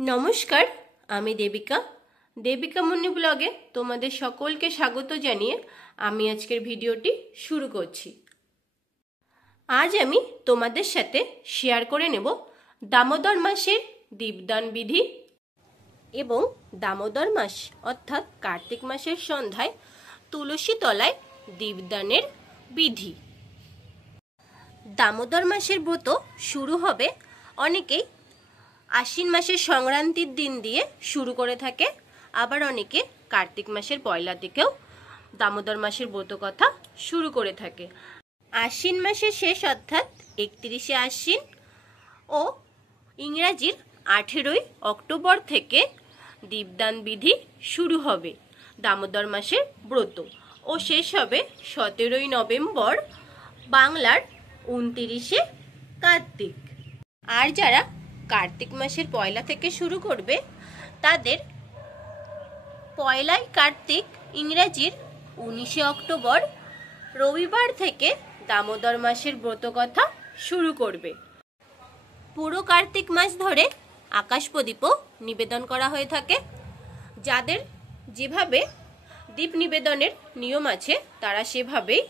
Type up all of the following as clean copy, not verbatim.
নমস্কার, আমি দেবিকা। দেবিকা মুন্নি ব্লগে তোমাদের সকলকে স্বাগত জানিয়ে আমি আজকের ভিডিওটি শুরু করছি। আজ আমি তোমাদের সাথে শেয়ার করে নেব দামোদর মাসের দীপদান বিধি এবং দামোদর মাস অর্থাৎ কার্তিক মাসের সন্ধ্যায় তুলসী তলায় দীপদানের বিধি। দামোদর মাসের ব্রত শুরু হবে অনেকেই আশ্বিন মাসের সংক্রান্তির দিন দিয়ে শুরু করে থাকে, আবার অনেকে কার্তিক মাসের পয়লা থেকেও দামোদর মাসের ব্রত কথা শুরু করে থাকে। আশ্বিন মাসের শেষ অর্থাৎ 31শে আশ্বিন ও ইংরাজির 18ই অক্টোবর থেকে দীপদান বিধি শুরু হবে দামোদর মাসের ব্রত ও শেষ হবে 17ই নভেম্বর বাংলার 29শে কার্তিক। আর যারা কার্তিক মাসের পয়লা থেকে শুরু করবে তাদের পয়লাই কার্তিক ইংরাজির 19শে অক্টোবর রবিবার থেকে দামোদর মাসের ব্রত কথা শুরু করবে। পুরো কার্তিক মাস ধরে আকাশ প্রদীপও নিবেদন করা হয়ে থাকে। যাদের যেভাবে দীপ নিবেদনের নিয়ম আছে তারা সেভাবেই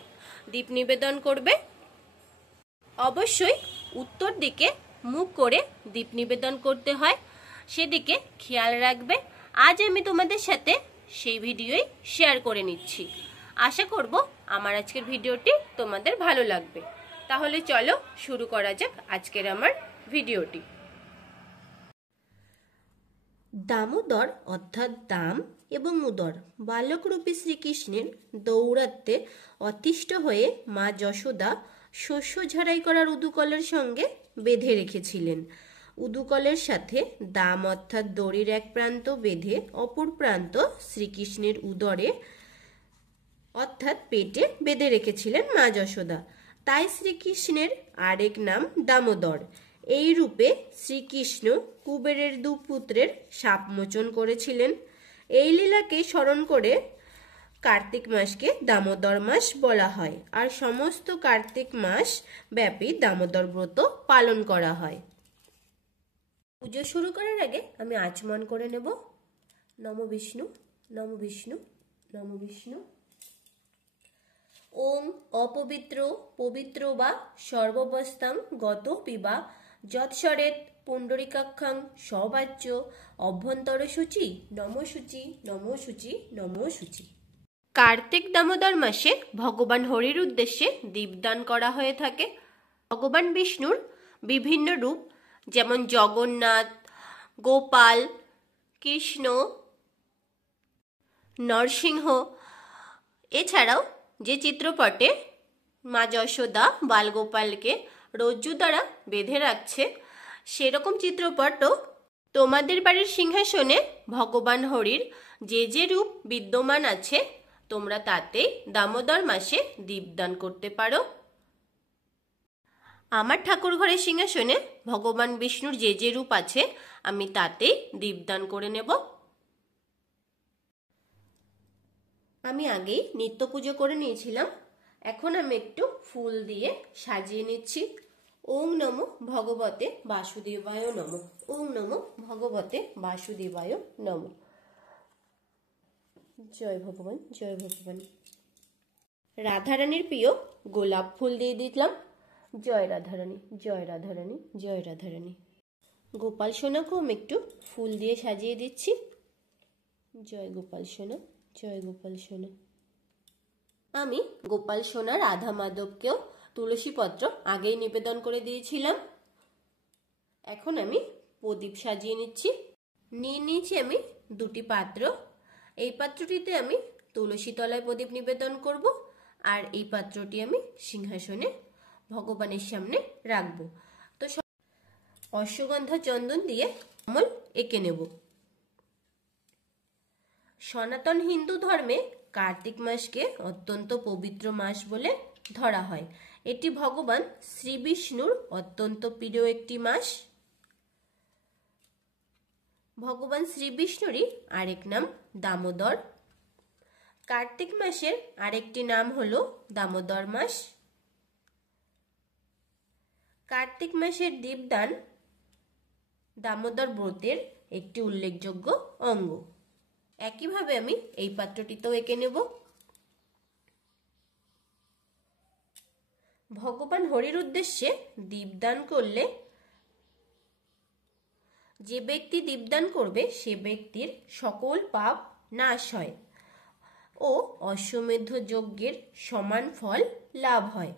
দীপ নিবেদন করবে। অবশ্যই উত্তর দিকে মুখ করে দীপ নিবেদন করতে হয়, সেদিকে খেয়াল রাখবে। আজ আমি তোমাদের সাথে সেই ভিডিওই শেয়ার করে নিচ্ছি। আশা করব আমার আজকের ভিডিওটি তোমাদের ভালো লাগবে। তাহলে চলো শুরু করা যাক আজকের আমার ভিডিওটি। দামোদর অর্থাৎ দাম এবং উদর বালকরূপী শ্রীকৃষ্ণের দৌরাত্মে অতিষ্ঠ হয়ে মা যশোদা শস্য ঝাড়াই করার উদুকলের সঙ্গে বেঁধে রেখেছিলেন। উদুকলের সাথে দাম অর্থাৎ দড়ির এক প্রান্ত বেঁধে অপর প্রান্ত শ্রীকৃষ্ণের উদরে অর্থাৎ পেটে বেঁধে রেখেছিলেন মা যশোদা। তাই শ্রীকৃষ্ণের আরেক নাম দামোদর। এই রূপে শ্রীকৃষ্ণ কুবেরের দু পুত্রের শাপ মোচন করেছিলেন। এই লীলাকে স্মরণ করে কার্তিক মাসকে দামোদর মাস বলা হয়, আর সমস্ত কার্তিক মাস ব্যাপী দামোদর ব্রত পালন করা হয়। পুজো শুরু করার আগে আমি আচমন করে নেব। নম বিষ্ণু, নম বিষ্ণু, নম বিষ্ণু। ওম অপবিত্র পবিত্র বা সর্ববস্তাং গত পিবা যৎসরেত পুণ্ডরিকাক্ষাং সবাচ্য অভ্যন্তর সূচি নম সূচি নম সূচি নম সূচি। কার্তিক দামোদর মাসে ভগবান হরির উদ্দেশ্যে দীপদান করা হয়ে থাকে। ভগবান বিষ্ণুর বিভিন্ন রূপ যেমন জগন্নাথ, গোপাল, কৃষ্ণ, নরসিংহ, এছাড়াও যে চিত্রপটে মা যশোদা বালগোপালকে রজ্জু দ্বারা বেঁধে রাখছে সেরকম চিত্রপটও তোমাদের বাড়ির সিংহাসনে ভগবান হরির যে যে রূপ বিদ্যমান আছে তোমরা তাতে দামোদর মাসে দীপদান করতে পারো। আমার ঠাকুর ঘরের সিংহাসনে ভগবান বিষ্ণুর যে যে রূপ আছে আমি তাতেই দীপদান করে নেব। আমি আগেই নিত্য পুজো করে নিয়েছিলাম, এখন আমি একটু ফুল দিয়ে সাজিয়ে নিচ্ছি। ওং নমো ভগবতে বাসুদেবায় নমো, ওং নমো ভগবতে বাসুদেবায় নমো। জয় ভগবান, জয় ভগবান। রাধারানীর প্রিয় গোলাপ ফুল দিয়ে দিলাম। জয় রাধারানী, জয় রাধারানী, জয় রাধারানী। গোপাল সোনাকেও আমি একটু ফুল দিয়ে সাজিয়ে দিচ্ছি। জয় গোপাল সোনা, জয় গোপাল সোনা। আমি গোপাল সোনা রাধা মাধবকেও তুলসী পত্র আগেই নিবেদন করে দিয়েছিলাম। এখন আমি প্রদীপ সাজিয়ে নিচ্ছি। নিয়ে নিয়েছি আমি দুটি পাত্র। এই পাত্রটিতে আমি তুলসী তলায় প্রদীপ নিবেদন করব, আর এই পাত্রটি আমি সিংহাসনে ভগবানের সামনে রাখবো। তো অশ্বগন্ধা চন্দন দিয়ে কমল এঁকে নেব। সনাতন হিন্দু ধর্মে কার্তিক মাসকে অত্যন্ত পবিত্র মাস বলে ধরা হয়। এটি ভগবান শ্রী বিষ্ণুর অত্যন্ত প্রিয় একটি মাস। ভগবান শ্রী বিষ্ণুরই আরেক নাম দামোদর। কার্তিক মাসের আরেকটি নাম হলো দামোদর মাস। কার্তিক মাসের দীপদান দামোদর ব্রতের একটি উল্লেখযোগ্য অঙ্গ। একইভাবে আমি এই পাত্রটিতেও এঁকে নেব। ভগবান হরির উদ্দেশ্যে দীপদান করলে যে ব্যক্তি দীপদান করবে সে ব্যক্তির সকল পাপ নাশ হয় ও অশ্বমেধ যজ্ঞের সমান ফল লাভ হয়।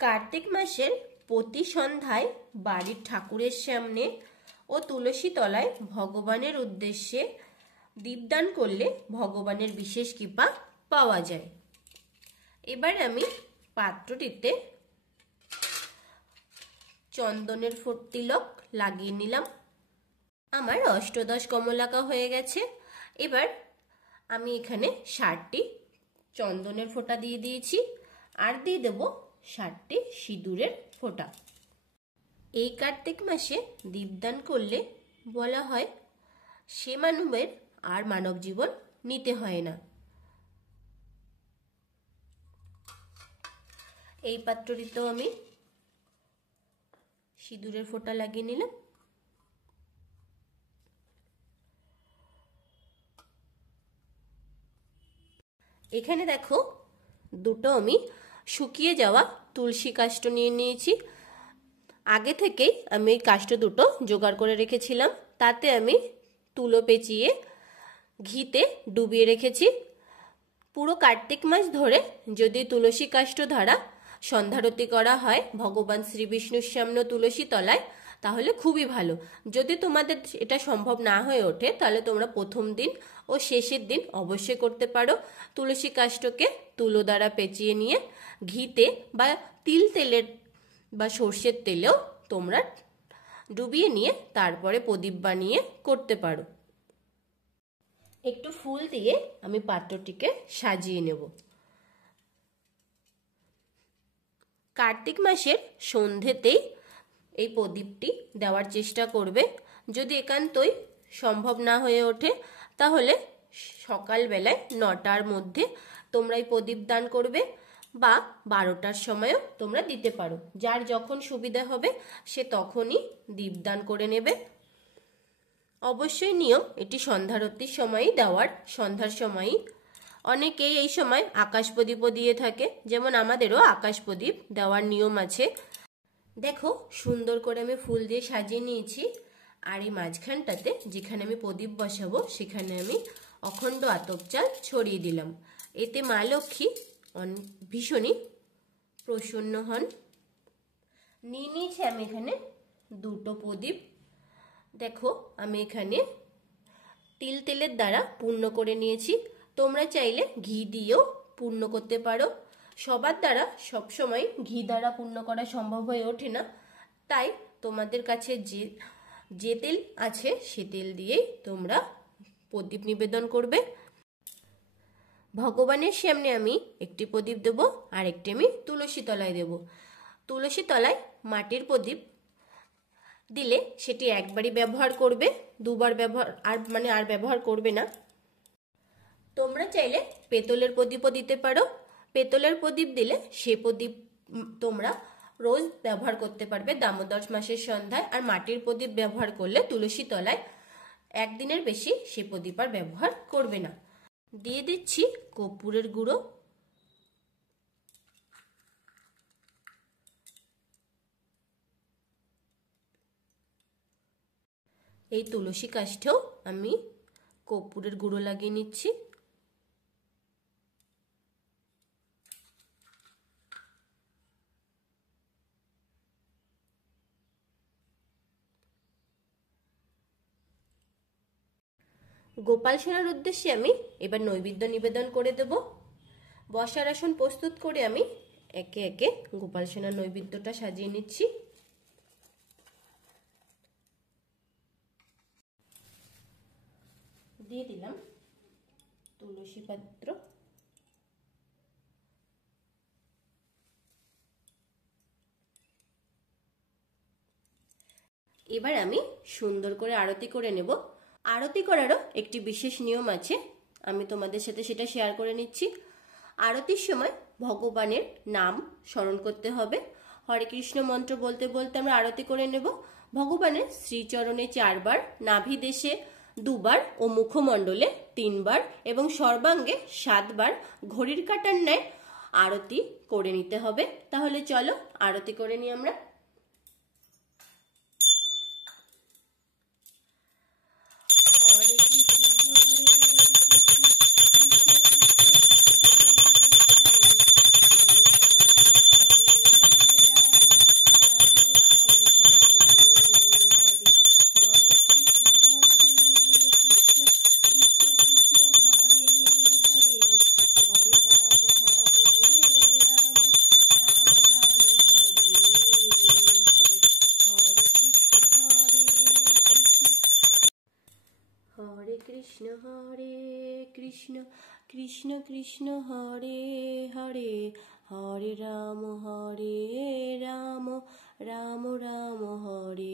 কার্তিক মাসের প্রতি সন্ধ্যায় বাড়ির ঠাকুরের সামনে ও তুলসী তলায় ভগবানের উদ্দেশ্যে দীপদান করলে ভগবানের বিশেষ কৃপা পাওয়া যায়। এবার আমি পাত্রটিতে চন্দনের তিলক লাগিয়ে নিলাম। আমার অষ্টদশ কমলাকা হয়ে গেছে। এবার আমি এখানে 60টি চন্দনের ফোঁটা দিয়ে দিয়েছি আর দিয়ে দেব 60টি সিঁদুরের ফোঁটা। এই কার্তিক মাসে দীপদান করলে বলা হয় সে মানবের আর মানব জীবন নিতে হয় না। এই পাত্রটিতেও আমি সিঁদুরের ফোঁটা লাগিয়ে নিলাম। এখানে দেখো দুটো আমি শুকিয়ে যাওয়া তুলসী কাষ্ঠ নিয়ে নিয়েছি। আগে থেকেই আমি এই কাষ্ঠ দুটো জোগাড় করে রেখেছিলাম। তাতে আমি তুলো পেঁচিয়ে ঘিতে ডুবিয়ে রেখেছি। পুরো কার্তিক মাস ধরে যদি তুলসী কাষ্ঠ দ্বারা সন্ধ্যারতি করা হয় ভগবান শ্রী বিষ্ণুর সামনে তুলসী তলায় তাহলে খুবই ভালো। যদি তোমাদের এটা সম্ভব না হয়ে ওঠে তাহলে তোমরা প্রথম দিন ও শেষের দিন অবশ্যই করতে পারো। তুলসী কাষ্ঠকে তুলো দ্বারা পেঁচিয়ে নিয়ে ঘিতে বা তেলের বা সর্ষের তেলেও তোমরা ডুবিয়ে নিয়ে তারপরে প্রদীপ বানিয়ে করতে পারো। একটু ফুল দিয়ে আমি পাত্রটিকে সাজিয়ে নেব। কার্তিক মাসের সন্ধেতেই এই প্রদীপটি দেওয়ার চেষ্টা করবে। যদি একান্তই সম্ভব না হয়ে ওঠে তাহলে সকালবেলায় 9টার মধ্যে তোমরা এই প্রদীপ দান করবে বা 12টার সময়ও তোমরা দিতে পারো। যার যখন সুবিধা হবে সে তখনই দীপদান করে নেবে। অবশ্যই নিয়ম এটি সন্ধ্যারতির সময়ই দেওয়ার, সন্ধ্যার সময়ই। অনেকেই এই সময় আকাশ প্রদীপও দিয়ে থাকে, যেমন আমাদেরও আকাশ প্রদীপ দেওয়ার নিয়ম আছে। দেখো সুন্দর করে আমি ফুল দিয়ে সাজিয়ে নিয়েছি। আর এই মাঝখানটাতে যেখানে আমি প্রদীপ বসাবো সেখানে আমি অখণ্ড আতপ চাল ছড়িয়ে দিলাম। এতে মা লক্ষ্মী ভীষণই প্রসন্ন হন। নিয়ে নিয়েছি আমি এখানে দুটো প্রদীপ। দেখো আমি এখানে তেলের দ্বারা পূর্ণ করে নিয়েছি। তোমরা চাইলে ঘি দিয়েও পূর্ণ করতে পারো। সবার দ্বারা সবসময় ঘি দ্বারা পূর্ণ করা সম্ভব হয়ে ওঠে না, তাই তোমাদের কাছে যে তেল আছে সে তেল দিয়েই তোমরা প্রদীপ নিবেদন করবে। ভগবানের সামনে আমি একটি প্রদীপ দেব আর একটি আমি তুলসী তলায় দেব। তুলসী তলায় মাটির প্রদীপ দিলে সেটি একবারই ব্যবহার করবে, দুবার ব্যবহার আর ব্যবহার করবে না। তোমরা চাইলে পেতলের প্রদীপও দিতে পারো। পেতলের প্রদীপ দিলে সে প্রদীপ তোমরা রোজ ব্যবহার করতে পারবে দামোদর মাসের সন্ধ্যায়। আর মাটির প্রদীপ ব্যবহার করলে তুলসী তলায় একদিনের বেশি সে প্রদীপ আর ব্যবহার করবে না। দিয়ে দিচ্ছি কর্পূরের গুঁড়ো। এই তুলসী কাষ্ঠেও আমি কর্পূরের গুঁড়ো লাগিয়ে নিচ্ছি। গোপাল সোনার উদ্দেশ্যে আমি এবার নৈবেদ্য নিবেদন করে দেব। বসার আসন প্রস্তুত করে আমি একে একে গোপাল সোনার নৈবেদ্যটা সাজিয়ে নিচ্ছি। দিয়ে দিলাম তুলসী পাত্র। এবার আমি সুন্দর করে আরতি করে নেব। আরতি করারও একটি বিশেষ নিয়ম আছে, আমি তোমাদের সাথে সেটা শেয়ার করে নিচ্ছি। আরতির সময় ভগবানের নাম স্মরণ করতে হবে। হরে কৃষ্ণ মন্ত্র বলতে বলতে আমরা আরতি করে নেব। ভগবানের শ্রীচরণে 4 বার, নাভি দেশে 2 বার ও মুখমণ্ডলে 3 বার এবং সর্বাঙ্গে 7 বার ঘড়ির কাঁটার ন্যায় আরতি করে নিতে হবে। তাহলে চলো আরতি করে নিই আমরা। हरे कृष्ण कृष्ण कृष्ण हरे हरे, हरे राम राम राम हरे।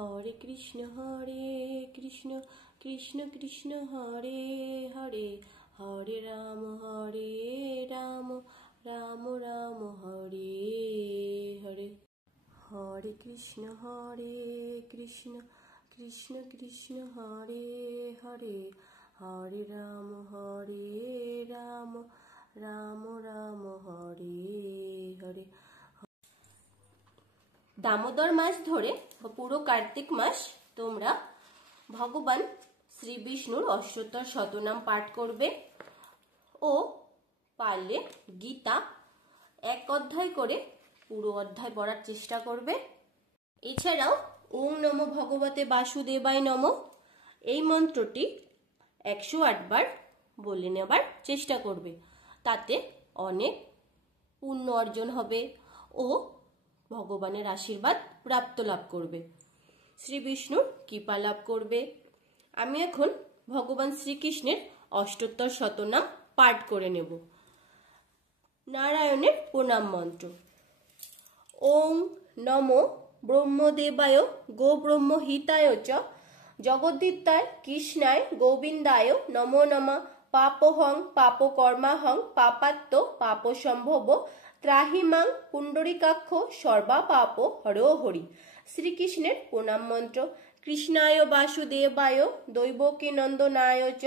हरे कृष्ण कृष्ण कृष्ण हरे हरे, हरे राम राम राम हरे हरे। हरे कृष्ण कृष्ण कृष्ण हरे हरे, हरे राम राम राम हरे हरे। दामोदर मास धरे पुरो कार्तिक मास तोमरा भगवान श्री विष्णुर अष्टोत्तर शतनाम पाठ करबे ओ पारले गीता 1 अध्याय करे पुरो अध्याय पढ़ार चेष्टा करबे। एछाड़ाओ ओम नमो भगवते वासुदेवाय नमो এই মন্ত্রটি 108 বার বলে নেবার চেষ্টা করবে। তাতে অনেক পুণ্য অর্জন হবে ও ভগবানের আশীর্বাদ প্রাপ্ত লাভ করবে, শ্রী বিষ্ণুর কৃপা লাভ করবে। আমি এখন ভগবান শ্রীকৃষ্ণের অষ্টোত্তর শতনাম পাঠ করে নেব। নারায়ণের প্রণাম মন্ত্র। ওং নমো ব্রহ্মদেবায় গো ব্রহ্মহিতায় চ জগদ্দিতায় কৃষ্ণায় গোবিন্দায় নমো নমঃ। পাপহং পাপকর্মাহং পাপাত্ম পাপসম্ভব ত্রাহিমাং পুণ্ডরিকাক্ষ সর্বা পাপ হরো হরি। শ্রীকৃষ্ণের প্রণাম মন্ত্র। কৃষ্ণায় বাসুদেবায় দৈবকী নন্দনায় চ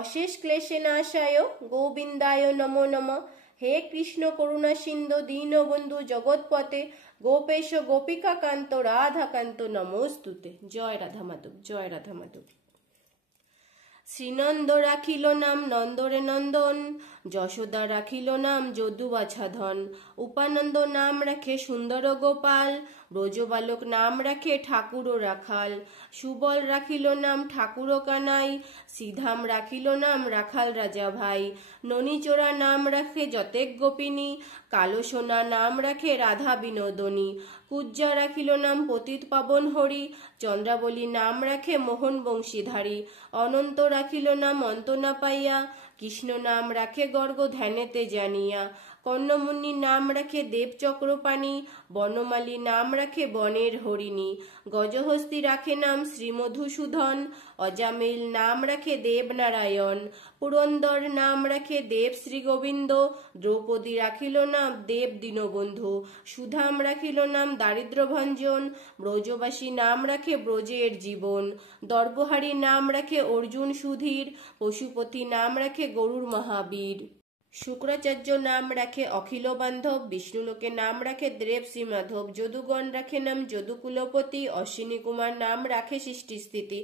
অশেষ ক্লেশে নাশায় গোবিন্দায় নমো নমঃ। হে কৃষ্ণ করুণা সিন্ধু দীনবন্ধু জগৎপতে গোপেশ গোপিকা কান্ত রাধাকান্ত নমস্তুতে। জয় রাধা মাধব, জয় রাধা মাধব। শ্রীনন্দ রাখিল নাম নন্দরে নন্দন, যশোদা রাখিল নাম যদুবাছাধন। উপানন্দ নাম রাখে সুন্দর গোপাল, ব্রজবালক নাম রাখে ঠাকুর রাখাল। সুবল রাখিল নাম ঠাকুর কানাই, শ্রীধাম রাখিল নাম রাখাল রাজা ভাই। ননীচোরা নাম রাখে যতেক গোপিনী, কালো সোনা নাম রাখে রাধা বিনোদনী। কুজ্জা রাখিল নাম পতিত পাবন হরি, চন্দ্রাবলী নাম রাখে মোহন বংশীধারী। অনন্ত রাখিল নাম অন্ত না পাইয়া, কৃষ্ণ নাম রাখে গর্গ ধ্যানেতে জানিয়া। কর্ণমুনি নাম রাখে দেব চক্রপাণী, বনমালী নাম রাখে বনের হরিণী। গজহস্তি রাখে নাম শ্রীমধুসূদন, অজামিল নাম রাখে দেবনারায়ণ। পুরন্দর নাম রাখে দেব শ্রী গোবিন্দ, দ্রৌপদী রাখিল নাম দেব দীনবন্ধু। সুধাম রাখিল নাম দারিদ্র্যভঞ্জন, ব্রজবাসী নাম রাখে ব্রজের জীবন। দর্পহারী নাম রাখে অর্জুন সুধীর, পশুপতি নাম রাখে গরুর মহাবীর। শুক্রাচার্য নাম রাখে অখিল বান্ধব, বিষ্ণুলোকে নাম রাখে দেব শ্রী মাধব। যদুগণ রাখে নাম যদুকুলপতি, অশ্বিনী কুমার নাম রাখে সৃষ্টি স্থিতি।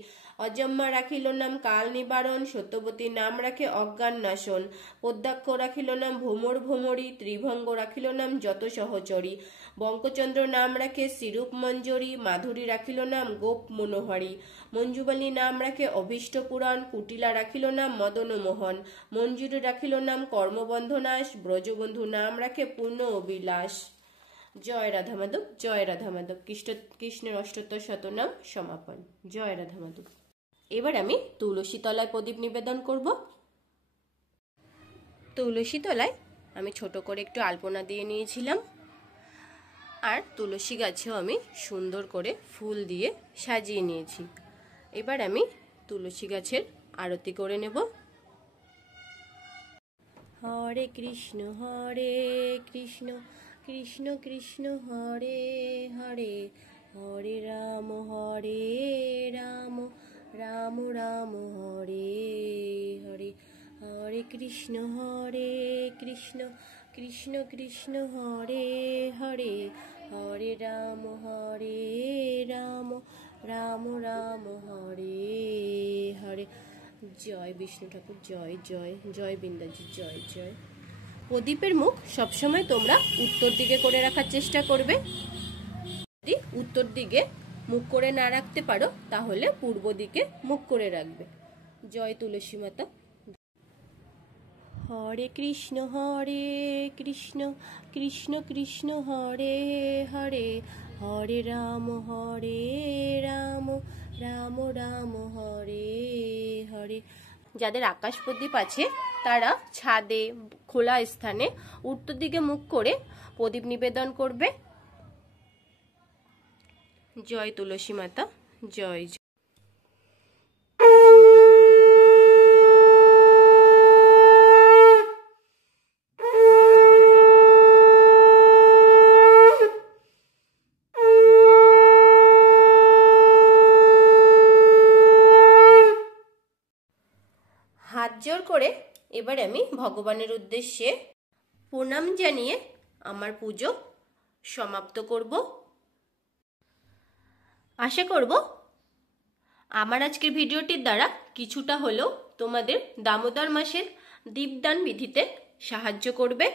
অজম্মা রাখিল নাম কাল নিবারণ, সত্যবতী নাম রাখে অজ্ঞান নাশন। পদ্মাক্ষ রাখিল নাম ভ্রমর ভ্রমরী, ত্রিভঙ্গ রাখিল নাম যত সহচরী। বঙ্কচন্দ্র নাম রাখে শ্রীরূপ মঞ্জরী, মাধুরী রাখিল নাম গোপ মনোহরী। মঞ্জুবালী নাম রাখে অভীষ্ট পুরাণ, কুটিলা রাখিল নাম মদন মোহন। মঞ্জুরি রাখিল নাম কর্মবন্ধনাশ, ব্রজবন্ধু নাম রাখে পূর্ণ অবিলাস। জয় রাধা মাধব, জয় রাধা মাধব। কৃষ্ণের অষ্টোত্তর শতনাম সমাপন। জয় রাধা মাধব। এবার আমি তুলসী তলায় প্রদীপ নিবেদন করব। তুলসী তলায় আমি ছোট করে একটু আলপনা দিয়ে নিয়েছিলাম, আর তুলসী গাছেও আমি সুন্দর করে ফুল দিয়ে সাজিয়ে নিয়েছি। এবার আমি তুলসী গাছের আরতি করে নেব। হরে কৃষ্ণ কৃষ্ণ কৃষ্ণ হরে হরে, হরে রাম রাম রাম হরে হরে, হরে কৃষ্ণ কৃষ্ণ কৃষ্ণ হরে হরে, হরে রাম রাম রাম হরে হরে। জয় বিষ্ণু ঠাকুর, জয় জয় জয় বৃন্দাজি, জয় জয়। প্রদীপের মুখ সবসময় তোমরা উত্তর দিকে করে রাখার চেষ্টা করবে। যদি উত্তর দিকে মুখ করে না রাখতে পারো তাহলে পূর্ব দিকে মুখ করে রাখবে। জয় তুলসী মাতা। হরে কৃষ্ণ কৃষ্ণ কৃষ্ণ হরে হরে, হরে রাম রাম রাম হরে হরে। যাদের আকাশ প্রদীপ আছে তারা ছাদে খোলা স্থানে উত্তর দিকে মুখ করে প্রদীপ নিবেদন করবে। জয় তুলসী মাতা, জয় জয়। হাত জোড় করে এবার আমি ভগবানের উদ্দেশ্যে প্রণাম জানিয়ে আমার পুজো সমাপ্ত করব। আশা করব আমার আজকের ভিডিওটির দ্বারা কিছুটা হলেও তোমাদের দামোদর মাসের দীপদান বিধিতে সাহায্য করবে।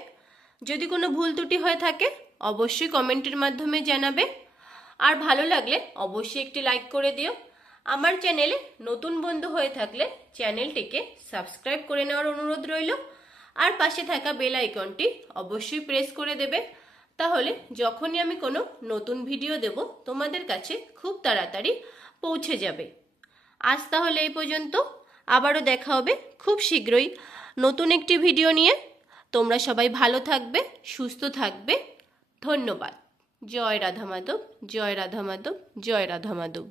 যদি কোনো ভুল ত্রুটি হয়ে থাকে অবশ্যই কমেন্টের মাধ্যমে জানাবে, আর ভালো লাগলে অবশ্যই একটি লাইক করে দিও। আমার চ্যানেলে নতুন বন্ধু হয়ে থাকলে চ্যানেলটিকে সাবস্ক্রাইব করে নেওয়ার অনুরোধ রইল, আর পাশে থাকা বেল আইকনটি অবশ্যই প্রেস করে দেবে। তাহলে যখনই আমি কোনো নতুন ভিডিও দেব তোমাদের কাছে খুব তাড়াতাড়ি পৌঁছে যাবে। আজ তাহলে এই পর্যন্ত, আবারও দেখা হবে খুব শীঘ্রই নতুন একটি ভিডিও নিয়ে। তোমরা সবাই ভালো থাকবে, সুস্থ থাকবে। ধন্যবাদ। জয় রাধা মাধব, জয় রাধা মাধব, জয় রাধা মাধব।